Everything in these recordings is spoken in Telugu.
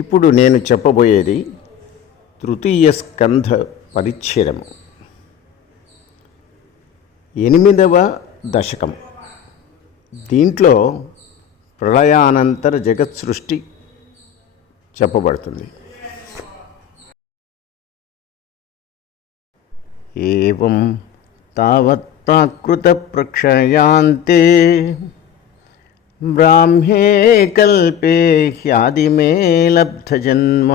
ఇప్పుడు నేను చెప్పబోయేది తృతీయ స్కంధ పరిచ్ఛేదము 8వ దశకం. దీంట్లో ప్రళయానంతర జగత్ సృష్టి చెప్పబడుతుంది. ఏవం తావత్ ప్రాకృత ప్రక్షయాంతే బ్రాహ్మే కల్పే హ్యాదిమే లబ్ధజన్మ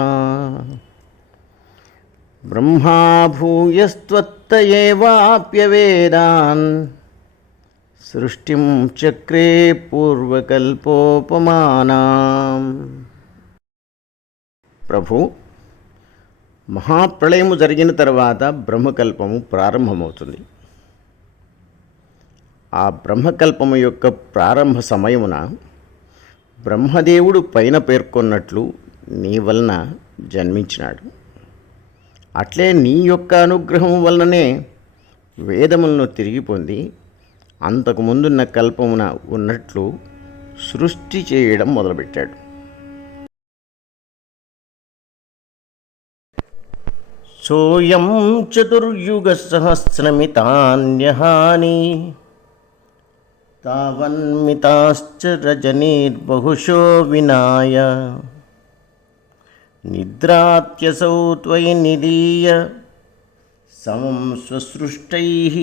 బ్రహ్మా భూయస్త్వత్త ఏవాప్యవేదాన్ సృష్టిం చక్రే పూర్వకల్పోపమానాం. ప్రభు, మహాప్రళయము జరిగిన తర్వాత బ్రహ్మకల్పము ప్రారంభమవుతుంది. ఆ బ్రహ్మకల్పము యొక్క ప్రారంభ సమయమున బ్రహ్మదేవుడు పైన పేర్కొన్నట్లు నీ వలన జన్మించినాడు. అట్లే నీ యొక్క అనుగ్రహం వలననే వేదములను తిరిగి పొంది అంతకుముందున్న కల్పమున ఉన్నట్లు సృష్టి చేయడం మొదలుపెట్టాడు. సోయం చతుర్యుగ సహస్రమితాన్యహాని తావన్మితాశ్చ రజనీర్బహుశో వినాయ నిద్రాత్యసౌ త్వయి నిలీయ సమం స్వసృష్టైః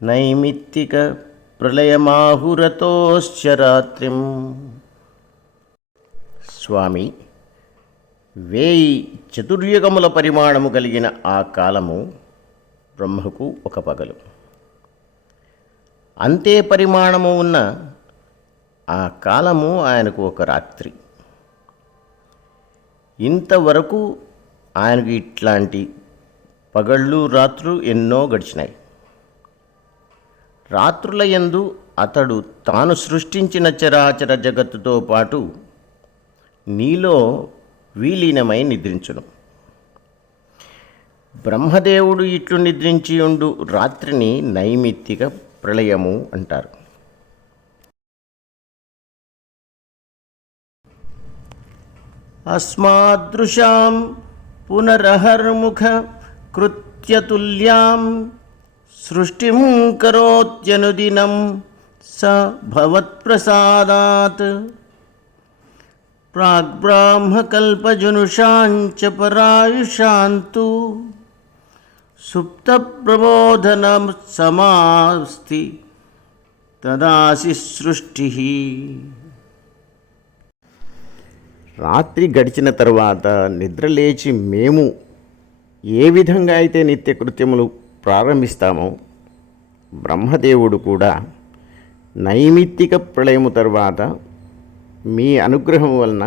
నైమిత్తిక ప్రళయమాహురతోశ్చ రాత్రిం. స్వామి, 1000 చతుర్యుగముల పరిమాణము కలిగిన ఆ కాలము బ్రహ్మకు ఒక పగలు. అంతే పరిమాణము ఉన్న ఆ కాలము ఆయనకు ఒక రాత్రి. ఇంతవరకు ఆయనకు ఇట్లాంటి పగళ్ళు రాత్రులు ఎన్నో గడిచినాయి. రాత్రుల యందు అతడు తాను సృష్టించిన చరాచర జగత్తుతో పాటు నీలో విలీనమై నిద్రించును. బ్రహ్మదేవుడు ఇట్లు నిద్రించి ఉండు రాత్రిని నైమిత్తిక ప్రళయము అంటారు. అస్మాదృశాం పునరహర్ముఖ కృత్యతుల్యాం సృష్టిం కరోత్యనుదినం స భవత్ప్రసాదాత్ ప్రాగ్బ్రాహ్మకల్పజనుషాంచ పరాయుషాంతు సుప్తప్రబోధనం సమాస్తి తదాసి సృష్టి. రాత్రి గడిచిన తర్వాత నిద్రలేచి మేము ఏ విధంగా అయితే నిత్యకృత్యములు ప్రారంభిస్తామో బ్రహ్మదేవుడు కూడా నైమిత్తిక ప్రళయము తర్వాత మీ అనుగ్రహం వలన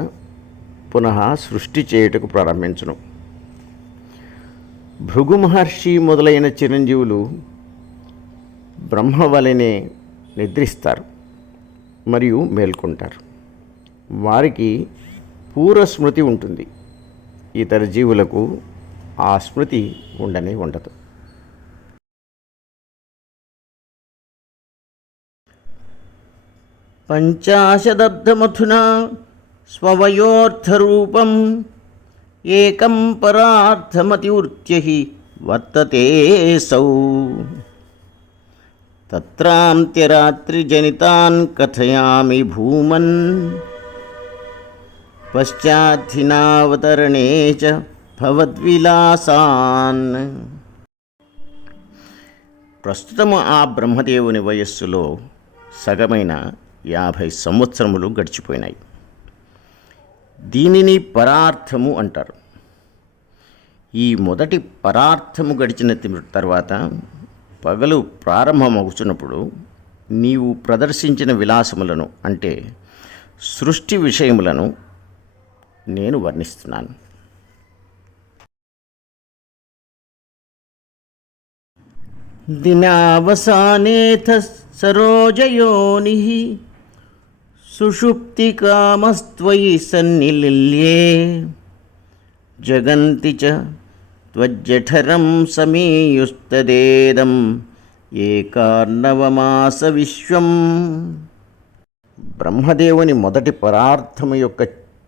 పునః సృష్టి చేయుటకు ప్రారంభించును. భృగు మహర్షి మొదలైన చిరంజీవులు బ్రహ్మ వలెనే నిద్రిస్తారు మరియు మేల్కొంటారు. వారికి పూర్వ స్మృతి ఉంటుంది. ఇతర జీవులకు ఆ స్మృతి ఉండనే ఉండదు. పంచాశదబ్ధమథునా స్వవయోర్థరూపం ఏకం పరార్థమతివృత్య వర్తతే సౌ తత్రాంత్యరాత్రిజనితాన్ కథయామి భూమన్ పశ్చాద్ధినావతరణే చ భవద్విలాసాన్. ప్రస్తుతము ఆ బ్రహ్మదేవుని వయస్సులో సగమైన 50 సంవత్సరములు గడిచిపోయినాయి. దీనిని పరార్థము అంటారు. ఈ మొదటి పరార్థము గడిచిన తర్వాత పగలు ప్రారంభమవుతున్నప్పుడు నీవు ప్రదర్శించిన విలాసములను అంటే సృష్టి విషయములను నేను వర్ణిస్తున్నాను. దినావసానేథ సరోజయోని సుషుప్తికామస్త్వయి సన్నిలిల్యే జగంతి చ త్వజ్జఠరం సమీయుస్తదేదం ఏకార్ణవమాస విశ్వం. బ్రహ్మదేవుని మొదటి పరార్థము యొక్క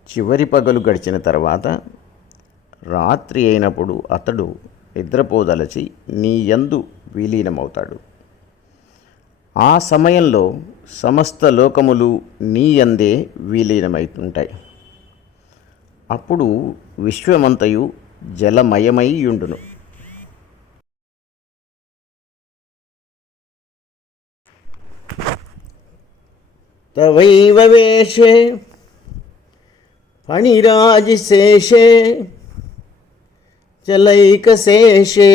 చివరి పగలు గడిచిన తర్వాత రాత్రి అయినప్పుడు అతడు నిద్రపోదలచి నీ యందు విలీనమవుతాడు. ఆ సమయంలో సమస్త లోకములు నీ యందే విలీనమవుతుంటాయి. అప్పుడు విశ్వమంతయు జలమయమై యుండును. తవైవ వేషే ఫణిరాజిశేషే జలైకశేషే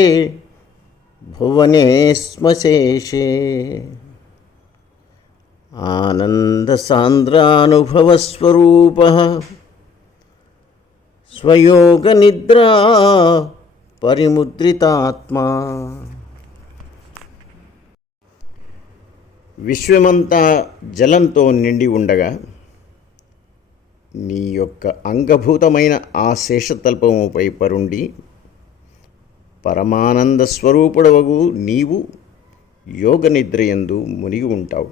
భువనే శ్మశేషే ఆనందసాంద్రానుభవస్వరూపః స్వయోగనిద్రా పరిముద్రితాత్మా. విశ్వమంతా జలంతో నిండి ఉండగా నీ యొక్క అంగభూతమైన ఆ శేషతల్పముపై పరుండి పరమానంద స్వరూపుడవగు నీవు యోగనిద్రయందు మునిగి ఉంటావు.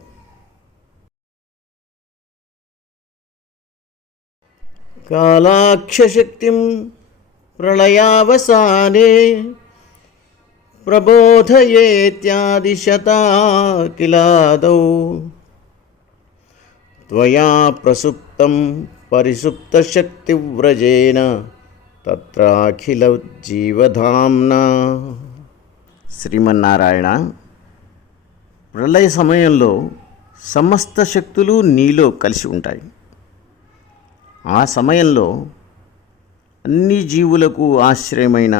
కాలాక్షశక్తిం ప్రళయావసానే ప్రబోధయేత్యాదిశతా కిలాదౌ త్వయా ప్రసుప్తం పరిసుప్తశక్తివ్రజేన తత్రాఖిల జీవధామ్నా. శ్రీమన్నారాయణ, ప్రళయ సమయంలో సమస్త శక్తులు నీలో కలిసి ఉంటాయి. ఆ సమయంలో అన్ని జీవులకు ఆశ్రయమైన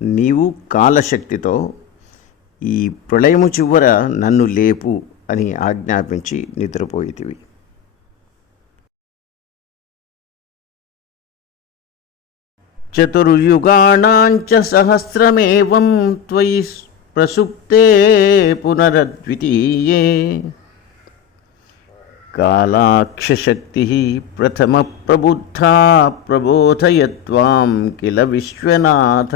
నీవు కాలశక్తితో ఈ ప్రళయము చివర నన్ను లేపు అని ఆజ్ఞాపించి నిద్రపోయితివి. చతుర్యుగాణాంచ సహస్రమేవం త్వయి ప్రసుప్తే పునరద్వితీయే కాలాక్షశక్తి ప్రథమ ప్రబుద్ధా ప్రబోధయత్వాం కిల విశ్వనాథ.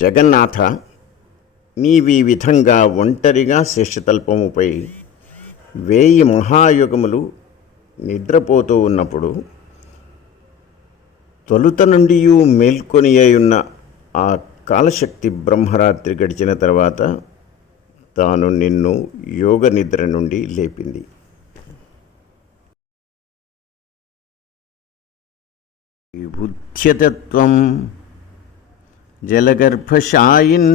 జగన్నాథ, నీవీ విధంగా ఒంటరిగా శేషతల్పముపై 1000 మహాయుగములు నిద్రపోతూ ఉన్నప్పుడు తొలుత నుండి మేల్కొని ఉన్న ఆ కాలశక్తి బ్రహ్మరాత్రి గడిచిన తర్వాత తాను నిన్ను యోగ నిద్ర నుండి లేపింది. విబుధ్యతత్వం జలగర్భశాయిన్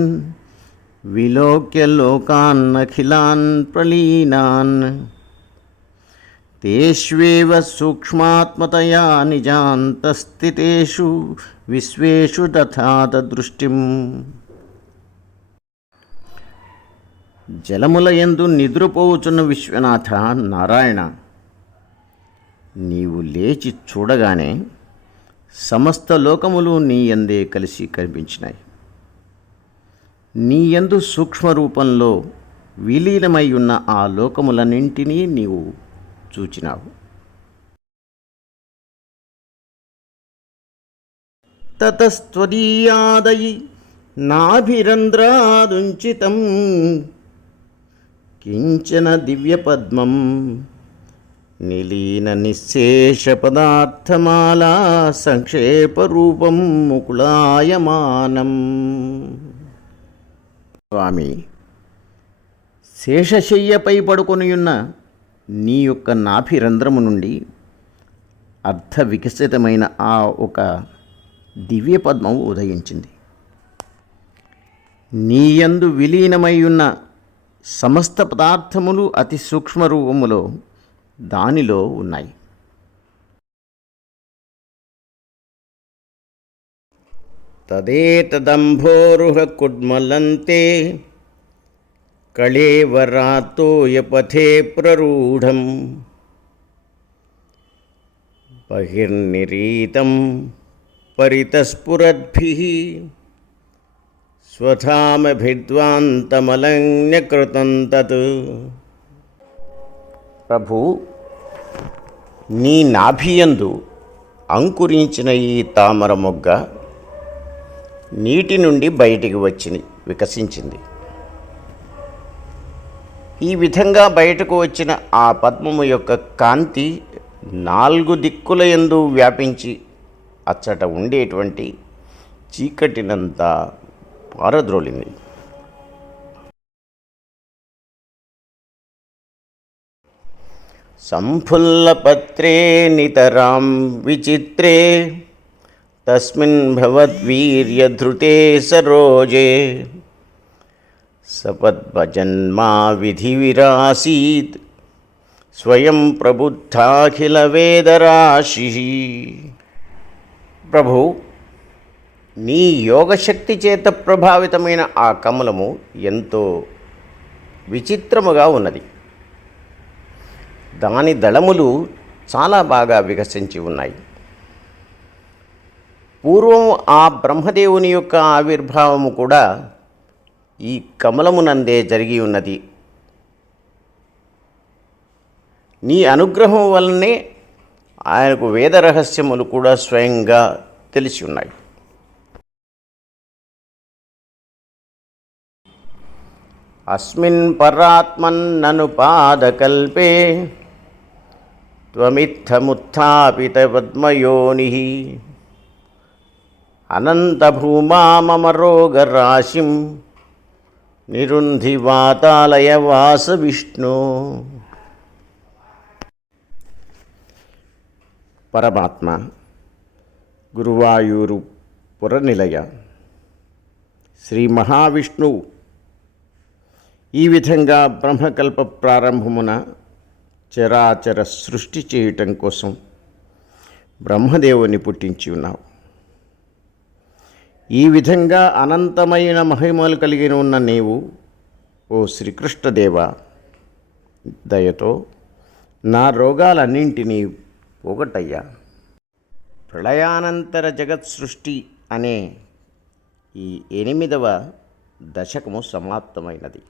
విలోక్య లోకాన్నఖిలాన్ ప్రలీనాన్ తేష్వేవ సూక్ష్మాత్మతయా నిజాంతస్థితేషు విశ్వేషు దధాత దృష్టిం. జలములయందు నిద్రపోవుచున్న విశ్వనాథ నారాయణ, నీవు లేచి చూడగానే సమస్త లోకములు నీ యందే కలిసి కనిపించినాయి. నీ యందు సూక్ష్మరూపంలో విలీనమై ఉన్న ఆ లోకములన్నింటినీ నీవు చూచినావు. తతస్త్వదీయాదయి నాభిరంధ్రాదుంచితం కించన దివ్యపద్మం నిలీన నిశ్శేష పదార్థమాలా సంక్షేపరూపం ముకుళాయమానం. స్వామి, శేషశయ్యపై పడుకొనియున్న నీ యొక్క నాభిరంధ్రము నుండి అర్ధ వికసితమైన ఆ ఒక దివ్యపద్మము ఉదయించింది. నీయందు విలీనమై ఉన్న సమస్త పదార్థములు అతి సూక్ష్మ రూపములో దానిలో ఉన్నాయి. తదేతదంభోరుహ కుడ్మలంతే కళేవరాతోయపథే ప్రరూఢం బహిర్నిరీతం పరితస్ఫురద్భిః స్వధామభిద్వాంతమలంఘ్యకృతం తత్. ప్రభు, నీ నాభియందు అంకురించిన ఈ తామర మొగ్గ నీటి నుండి బయటికి వికసించింది. ఈ విధంగా బయటకు వచ్చిన ఆ పద్మము యొక్క కాంతి 4 దిక్కుల యందు వ్యాపించి అచ్చట ఉండేటువంటి చీకటినంతా పారద్రోలింది. సంఫుల్లపత్రే నితరాం విచిత్రే తస్మిన్ భవద్వీర్యధృతే సరోజే సపద్భజన్మా విధివిరాసీత్ స్వయం ప్రబుద్ధాఖిల వేదరాశి. ప్రభు, నీ యోగశక్తి చేత ప్రభావితమైన ఆ కమలము ఎంతో విచిత్రముగా ఉన్నది. దాని దళములు చాలా బాగా వికసించి ఉన్నాయి. పూర్వం ఆ బ్రహ్మదేవుని యొక్క ఆవిర్భావము కూడా ఈ కమలమునందే జరిగి ఉన్నది. నీ అనుగ్రహం వల్లనే ఆయనకు వేద రహస్యములు కూడా స్వయంగా తెలిసి ఉన్నాయి. అస్మిన్ పరాత్మన్నను పాదకల్పే త్వమిత్తముత్థాపిత పద్మయోని అనంతభూమా మమ రోగరాశిం నిరుంధి వాతాలయ వాస విష్ణు. పరమాత్మ, గురువాయూరు పురనిలయ శ్రీ మహావిష్ణువు ఈ విధంగా బ్రహ్మకల్ప ప్రారంభమున చరాచర సృష్టి చేయటం కోసం బ్రహ్మదేవుని పుట్టించి ఉన్నావు. ఈ విధంగా అనంతమైన మహిమలు కలిగి ఉన్న నీవు, ఓ శ్రీకృష్ణదేవ, దయతో నా రోగాలన్నింటినీ పోగొట్టయ్యా. ప్రళయానంతర జగత్ సృష్టి అనే ఈ 8వ దశకము సమాప్తమైనది.